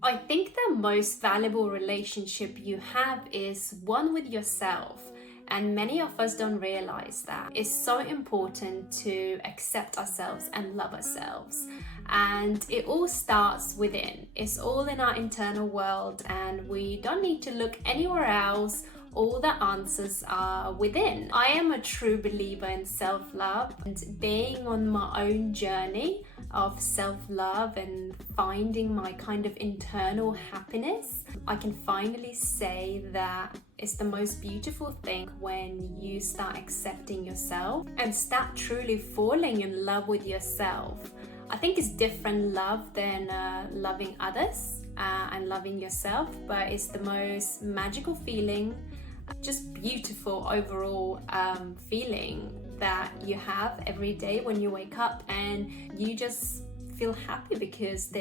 I think the most valuable relationship you have is one with yourself. And many of us don't realize that. It's so important to accept ourselves and love ourselves. And it all starts within. It's all in our internal world, and we don't need to look anywhere else. All the answers are within. I am a true believer in self-love, and being on my own journey of self-love and finding my kind of internal happiness, I can finally say that it's the most beautiful thing when you start accepting yourself and start truly falling in love with yourself. I think it's different love than loving others and loving yourself, but it's the most magical feeling, just beautiful overall feeling that you have every day when you wake up and you just feel happy because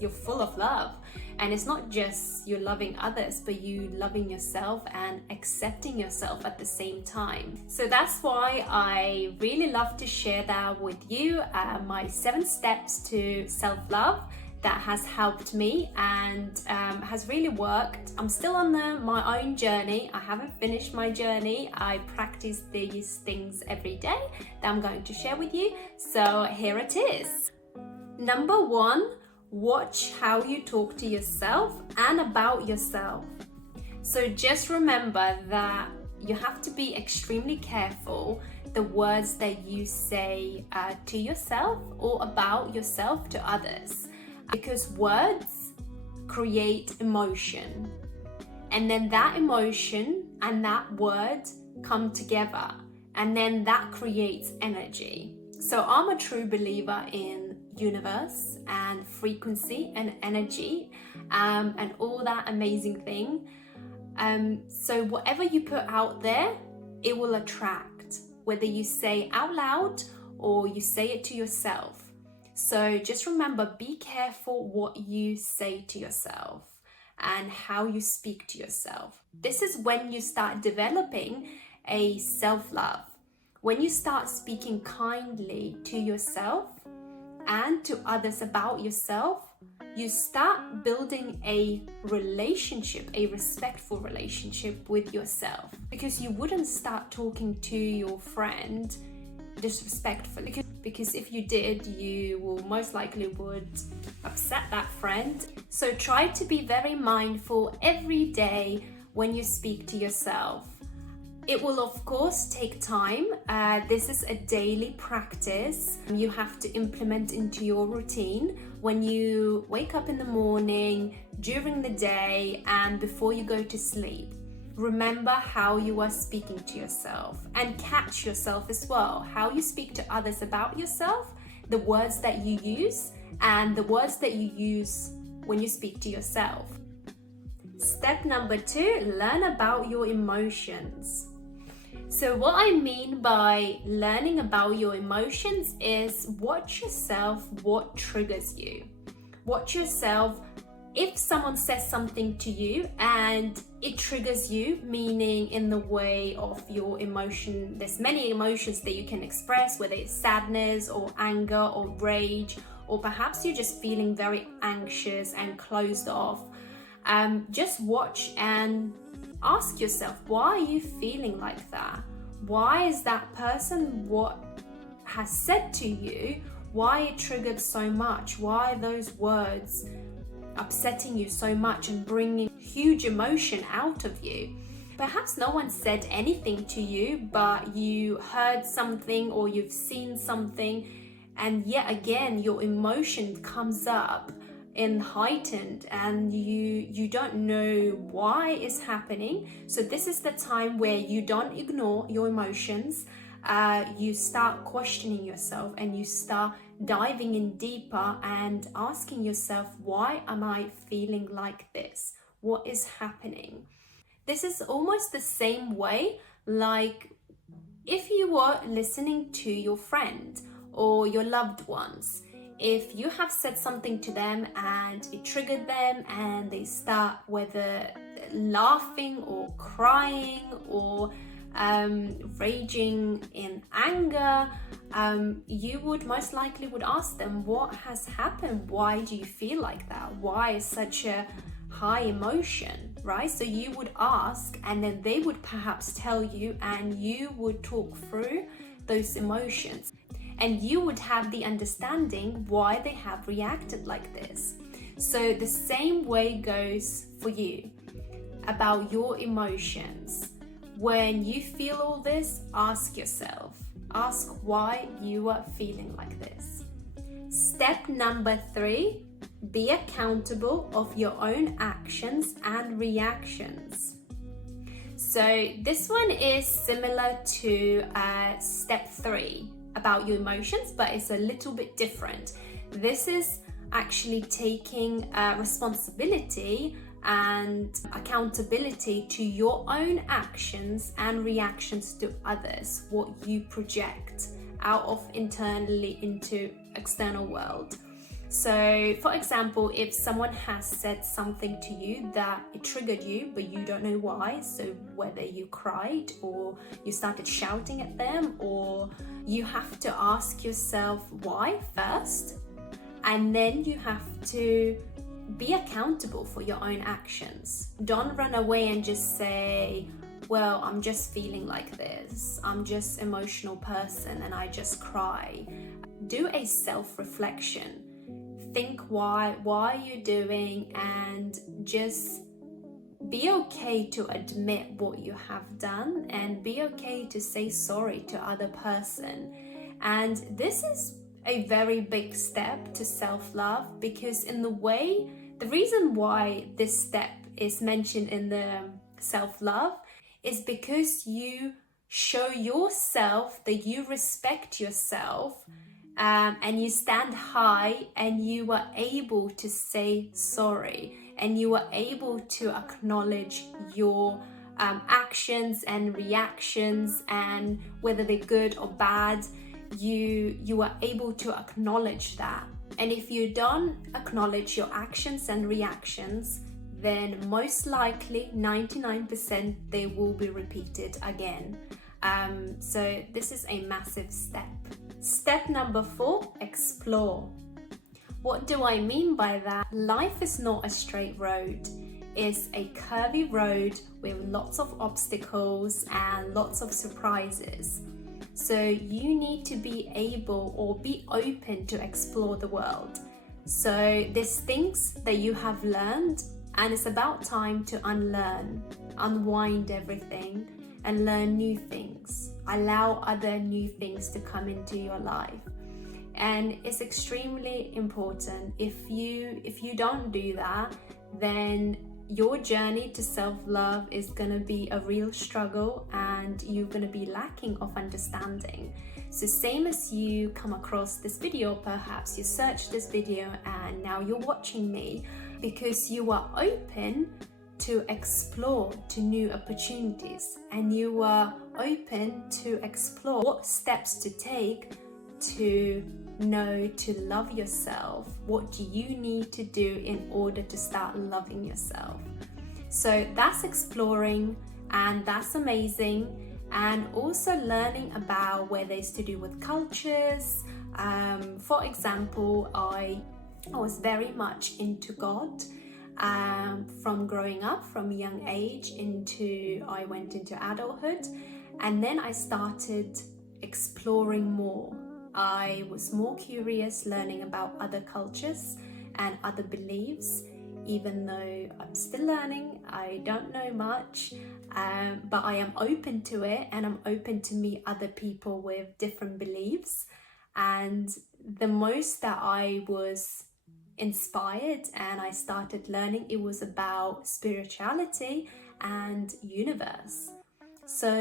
you're full of love. And it's not just you're loving others, but you loving yourself and accepting yourself at the same time. So that's why I really love to share that with you, my 7 steps to self-love that has helped me and has really worked. I'm still on my own journey. I haven't finished my journey. I practice these things every day that I'm going to share with you. So here it is. Number 1, watch how you talk to yourself and about yourself. So just remember that you have to be extremely careful the words that you say to yourself or about yourself to others, because words create emotion, and then that emotion and that word come together, and then that creates energy. So I'm a true believer in universe and frequency and energy and all that amazing thing. So whatever you put out there, it will attract, whether you say out loud or you say it to yourself. So just remember, be careful what you say to yourself and how you speak to yourself. This is when you start developing a self-love. When you start speaking kindly to yourself and to others about yourself, you start building a relationship, a respectful relationship with yourself, because you wouldn't start talking to your friend disrespectfully, because if you did, you will most likely would upset that friend. So try to be very mindful every day when you speak to yourself. It will of course take time. This is a daily practice you have to implement into your routine when you wake up in the morning, during the day, and before you go to sleep. Remember how you are speaking to yourself, and catch yourself as well, how you speak to others about yourself, the words that you use, and the words that you use when you speak to yourself. Step number 2, learn about your emotions. So what I mean by learning about your emotions is watch yourself, what triggers you. Watch yourself. If someone says something to you and it triggers you, meaning in the way of your emotion, there's many emotions that you can express, whether it's sadness or anger or rage, or perhaps you're just feeling very anxious and closed off. Just watch and ask yourself, why are you feeling like that? Why is that person what has said to you, why it triggered so much? Why are those words upsetting you so much and bringing huge emotion out of you? Perhaps no one said anything to you, but you heard something or you've seen something, and yet again your emotion comes up and heightened, and you don't know why it's happening. So this is the time where you don't ignore your emotions. You start questioning yourself and you start diving in deeper and asking yourself, why am I feeling like this? What is happening? This is almost the same way like if you were listening to your friend or your loved ones. If you have said something to them and it triggered them and they start whether laughing or crying or raging in anger, you would most likely would ask them, what has happened? Why do you feel like that? Why is such a high emotion, right? So you would ask, and then they would perhaps tell you, and you would talk through those emotions, and you would have the understanding why they have reacted like this. So the same way goes for you about your emotions. When you feel all this, ask yourself, ask why you are feeling like this. Step number 3, be accountable of your own actions and reactions. So this one is similar to step 3 about your emotions, but it's a little bit different. This is actually taking responsibility and accountability to your own actions and reactions to others, what you project out of internally into external world. So for example, if someone has said something to you that it triggered you, but you don't know why, so whether you cried or you started shouting at them, or you have to ask yourself why first, and then you have to be accountable for your own actions. Don't run away and just say, well, I'm just feeling like this. I'm just an emotional person and I just cry. Do a self-reflection. Think why you're doing, and just be okay to admit what you have done, and be okay to say sorry to other person. And this is a very big step to self-love, because in the reason why this step is mentioned in the self-love is because you show yourself that you respect yourself, and you stand high, and you are able to say sorry, and you are able to acknowledge your actions and reactions, and whether they're good or bad, you are able to acknowledge that. And if you don't acknowledge your actions and reactions, then most likely 99% they will be repeated again. So this is a massive step. Step number 4, explore. What do I mean by that? Life is not a straight road. It's a curvy road with lots of obstacles and lots of surprises. So you need to be able or be open to explore the world. So there's things that you have learned, and it's about time to unlearn, unwind everything, and learn new things. Allow other new things to come into your life. And it's extremely important. If you don't do that, then your journey to self-love is gonna be a real struggle, and you're gonna be lacking of understanding. So same as you come across this video, perhaps you search this video and now you're watching me because you are open to explore to new opportunities, and you are open to explore what steps to take to know to love yourself. What do you need to do in order to start loving yourself? So that's exploring, and that's amazing. And also learning about whether it's to do with cultures. For example, I was very much into God from growing up, from a young age I went into adulthood, and then I started exploring more. I was more curious, learning about other cultures and other beliefs, even though I'm still learning. I don't know much, but I am open to it, and I'm open to meet other people with different beliefs. And the most that I was inspired and I started learning, it was about spirituality and universe. So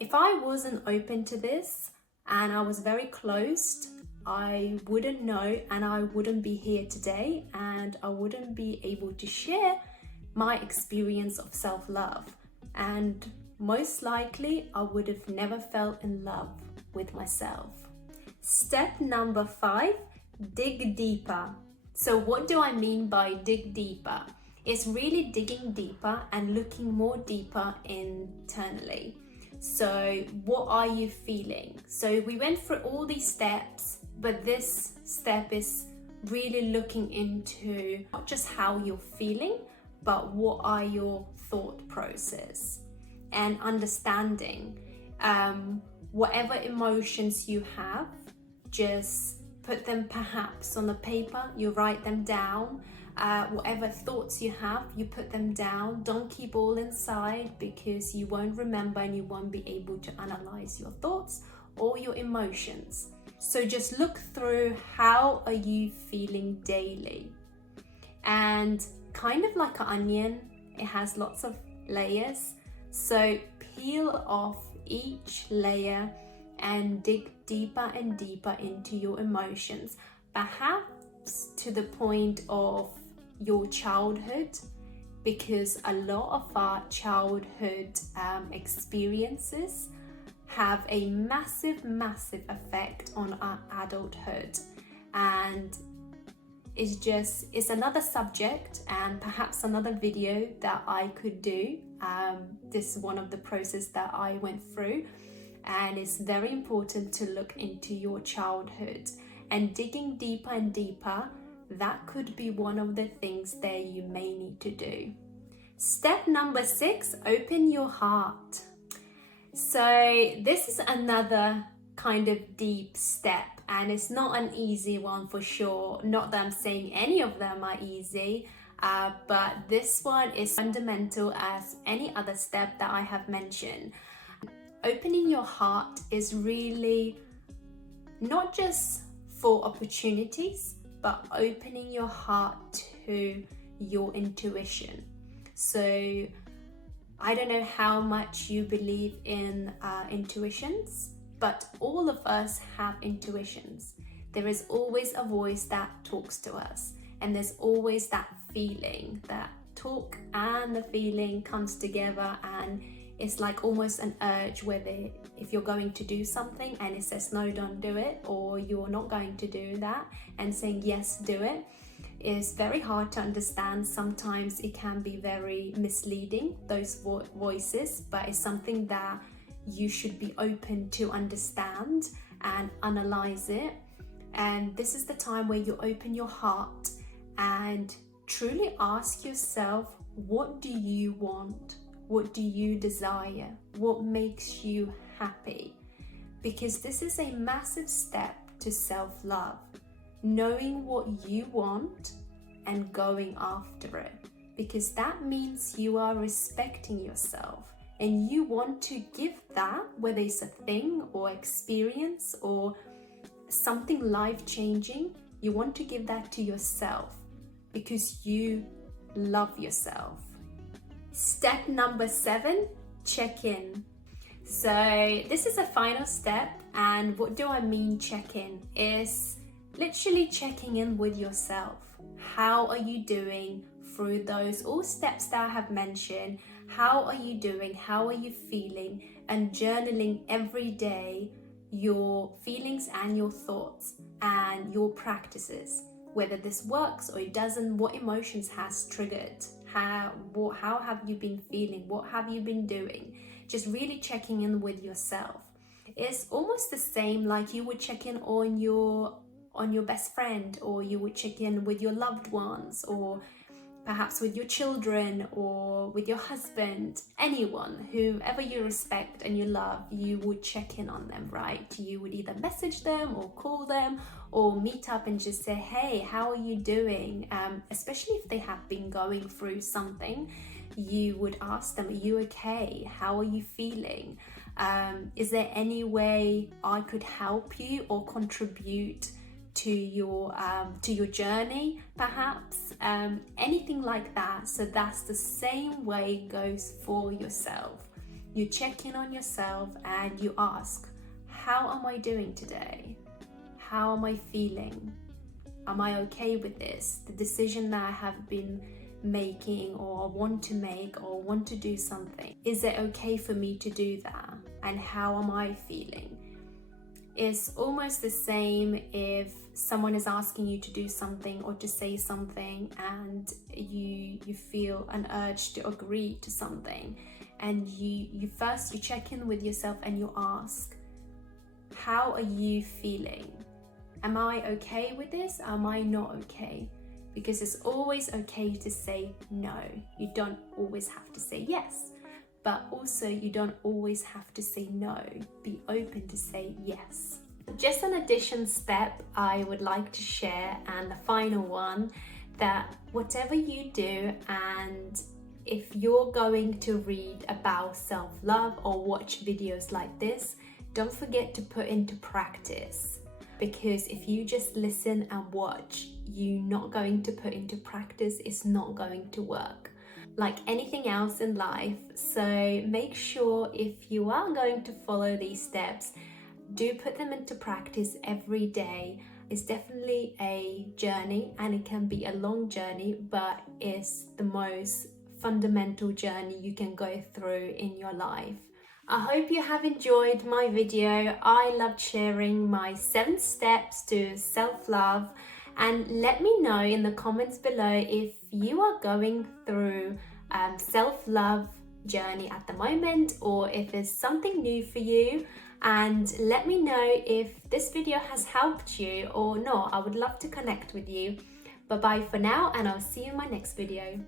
if I wasn't open to this and I was very closed, I wouldn't know, and I wouldn't be here today, and I wouldn't be able to share my experience of self-love, and most likely I would have never felt in love with myself. Step number 5, dig deeper. So what do I mean by dig deeper? It's really digging deeper and looking more deeper internally. So what are you feeling? So we went through all these steps, but this step is really looking into not just how you're feeling, but what are your thought process, and understanding whatever emotions you have, just put them perhaps on a paper, you write them down. Whatever thoughts you have, you put them down. Don't keep all inside, because you won't remember and you won't be able to analyze your thoughts or your emotions. So just look through, how are you feeling daily? And kind of like an onion, it has lots of layers. So peel off each layer and dig deeper and deeper into your emotions, perhaps to the point of your childhood, because a lot of our childhood experiences have a massive effect on our adulthood. And it's another subject and perhaps another video that I could do. This is one of the process that I went through, and it's very important to look into your childhood, and digging deeper and deeper, that could be one of the things that you may need to do. Step number 6, open your heart. So this is another kind of deep step, and it's not an easy one for sure. Not that I'm saying any of them are easy, but this one is fundamental as any other step that I have mentioned. Opening your heart is really not just for opportunities, but opening your heart to your intuition. So I don't know how much you believe in intuitions, but all of us have intuitions. There is always a voice that talks to us, and there's always that feeling. That talk and the feeling comes together, and it's like almost an urge, whether if you're going to do something and it says no, don't do it, or you're not going to do that and saying yes, do it, is very hard to understand. Sometimes it can be very misleading, those voices, but it's something that you should be open to understand and analyze it. And this is the time where you open your heart and truly ask yourself, what do you want? What do you desire? What makes you happy? Because this is a massive step to self-love. Knowing what you want and going after it. Because that means you are respecting yourself and you want to give that, whether it's a thing or experience or something life-changing, you want to give that to yourself because you love yourself. Step number 7, check in. So this is a final step, and what do I mean check in? Is literally checking in with yourself. How are you doing through those all steps that I have mentioned? How are you doing? How are you feeling? And journaling every day your feelings and your thoughts and your practices, whether this works or it doesn't, what emotions has triggered, how have you been feeling, what have you been doing. Just really checking in with yourself. It's almost the same like you would check in on your best friend, or you would check in with your loved ones, or perhaps with your children, or with your husband, anyone, whoever you respect and you love, you would check in on them, right? You would either message them or call them or meet up and just say, hey, how are you doing? Especially if they have been going through something, you would ask them, are you okay? How are you feeling? Is there any way I could help you or contribute to your journey, perhaps? Anything like that. So that's the same way it goes for yourself. You check in on yourself and you ask, how am I doing today? How am I feeling? Am I okay with this? The decision that I have been making, or want to make, or want to do something, is it okay for me to do that? And how am I feeling? It's almost the same if someone is asking you to do something or to say something, and you feel an urge to agree to something, and you first check in with yourself and you ask, how are you feeling? Am I okay with this? Am I not okay? Because it's always okay to say no. You don't always have to say yes, but also you don't always have to say no. Be open to say yes. Just an additional step I would like to share, and the final one, that whatever you do, and if you're going to read about self-love or watch videos like this, don't forget to put into practice. Because if you just listen and watch, you're not going to put into practice, it's not going to work. Like anything else in life, so make sure if you are going to follow these steps, do put them into practice every day. It's definitely a journey, and it can be a long journey, but it's the most fundamental journey you can go through in your life. I hope you have enjoyed my video. I loved sharing my 7 steps to self-love, and let me know in the comments below if you are going through self-love journey at the moment, or if it's something new for you. And let me know if this video has helped you or not. I would love to connect with you. Bye bye for now, and I'll see you in my next video.